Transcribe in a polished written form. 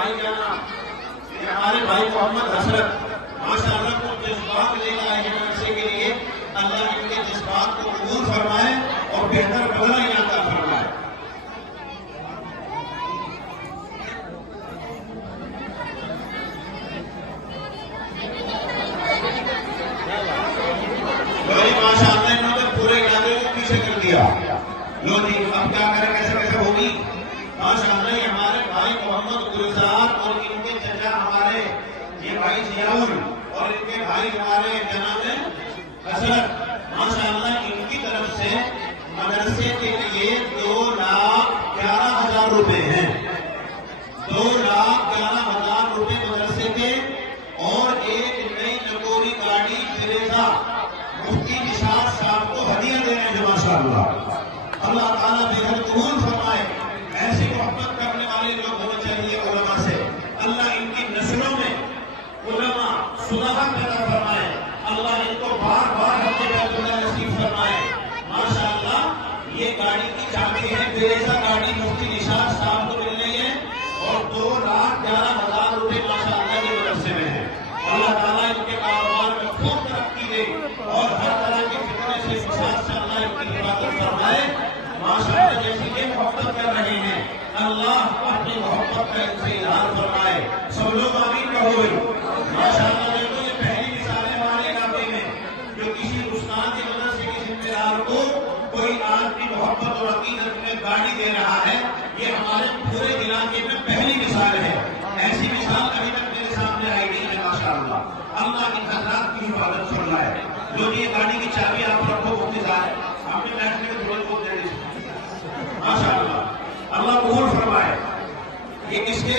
भाई जाना, ये हमारे भाई मोहम्मद हसरत माशाअल्लाह को जज्बात लेकर आए हैं मदरसे के लिए। अल्लाह इनके जज्बात को कबूल फरमाए और बेहतर बदला यहाँ का फरमाए। माशाअल्लाह इन्होंने पूरे इलाके को पीछे कर दिया। लो जी अब क्या करें, कैसे कैसे होगी। माशाअल्लाह ये हमारे भाई मोहम्मद गुलजार और इनके चचा हमारे ये भाई जियाउल और इनके भाई हमारे जनाब हसरत माशाअल्लाह इनकी तरफ से मदरसे के लिए 2,11,000 रुपए हैं। 2,11,000 रुपए मदरसे के और एक नई नकोरी गाड़ी फिरेजा मुफ्ती निशात साहब को हदिया दे रहे हैं। माशाअल्लाह अल्लाह ताला बेहद कबूल फरमाए। ऐसी मोहब्बत करने वाले लोग होने चाहिए उलमा से। अल्लाह इनकी नस्लों में उलमा सुलह पैदा फरमाए। अल्लाह इनको बार बार अपने बैतुल्लाह नसीब फरमाए। माशाअल्लाह ये गाड़ी की चाबी है, फिरेजा गाड़ी मुफ्ती निशात साहब को मिल रही है और 2,11,000 रुपए माशाअल्लाह के मदरसे में है। अल्लाह ताला इनके कारोबार में खूब तरक्की दे और हर तरह के फितने से फिसाद से अल्लाह इनकी हिफाजत फरमाए। माशाअल्लाह जैसी ये मोहब्बत कर रहे हैं अल्लाह अपनी मोहब्बत का इनसे इजहार फरमाए। सब लोग आमीन कहो। माशाअल्लाह देखो ये पहली मिसाल है हमारे इलाके में जो किसी उस्ताद के मदरसे के जिम्मेदार को कोई आदमी मोहब्बत और अकीदत में गाड़ी दे रहा है। ये हमारे पूरे इलाके में पहली मिसाल है। ऐसी मिसाल अभी तक मेरे सामने आई नहीं है। माशाअल्लाह अल्लाह इन हज़रात की हिफाजत फरमाए। जो ये गाड़ी की चाबी आप रखो मुफ्ती साहब, आपने बैठने में थोड़ी बहुत दे दी। माशाअल्लाह अल्लाह कबूल फरमाए। ये किसके